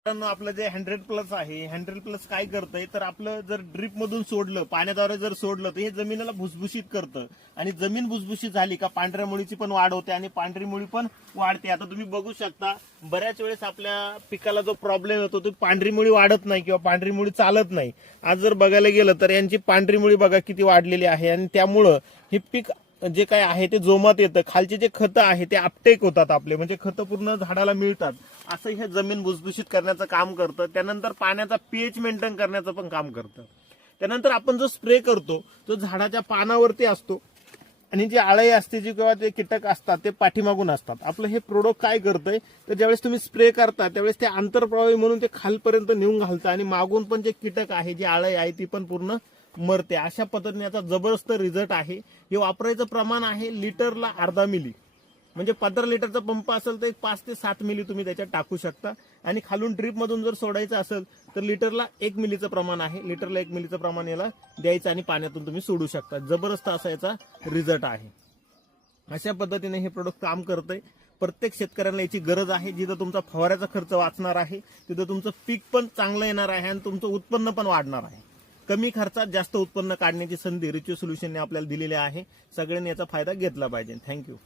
मित्रांनो, आपलं जे 100+ आहे, 100+ काय करतंय तर आपलं जर ड्रीप मधून सोडलं, पाण्याद्वारे जर सोडलं तर हे जमिनीला भुसभुशीत करतं आणि जमीन भुसभुशीत झाली का पांढऱ्या मुळीची पण वाढ होते आणि पांढरी मुळी पण वाढते. आता तुम्ही बघू शकता बऱ्याच वेळेस आपल्या पिकाला जो प्रॉब्लेम येतो तो पांढरी मुळी वाढत नाही किंवा पांढरी मुळी चालत नाही. आज जर बघायला गेलं तर यांची पांढरी मुळी बघा किती वाढलेली आहे आणि त्यामुळं हे पीक जे काय आहे ते जोमात येतं. खालचे जे खतं आहे ते अपटेक होतात आपले, म्हणजे खतं पूर्ण झाडाला मिळतात. असं हे जमीन भुसभुशीत करण्याचं काम करतं. त्यानंतर पाण्याचा पीएच मेंटेन करण्याचं पण काम करतं. त्यानंतर आपण जो स्प्रे करतो तो झाडाच्या पानावरती असतो आणि जी आळई असते जी किंवा ते कीटक असतात ते पाठीमागून असतात. आपलं हे प्रोडक्ट काय करतंय तर ज्यावेळेस तुम्ही स्प्रे करता त्यावेळेस ते आंतरप्रवाही म्हणून ते खालपर्यंत नेऊन घालतं आणि मागून पण जे कीटक आहे, जी आळई आहे ती पण पूर्ण मरते. अशा पद्धतीने याचा जबरदस्त रिझल्ट आहे. हे वापरायचं प्रमाण आहे लिटरला अर्धा मिली, म्हणजे 15 लिटरचा पंप असेल तर 5 ते 7 मिली तुम्ही त्याच्यात टाकू शकता. आणि खालून ड्रीप मधून जर सोडायचं असेल तर लिटरला 1 मिलीचं प्रमाण आहे. लिटरला 1 मिलीचं प्रमाण याला द्यायचं आणि पाण्यातून तुम्ही सोडू शकता. जबरदस्त असा याचा रिझल्ट आहे. अशा पद्धतीने हे प्रोडक्ट काम करतंय. प्रत्येक शेतकऱ्यांना याची गरज आहे. जिथं तुमचा फवाऱ्याचा खर्च वाचणार आहे तिथं तुमचं पीक पण चांगलं येणार आहे आणि तुमचं उत्पन्न पण वाढणार आहे. कमी खर्चात जास्त उत्पन्न काढण्याची संधी रिच्यू सोल्युशनने आपल्याला दिलेली आहे. सगळ्यांनी याचा फायदा घेतला पाहिजे. थँक्यू.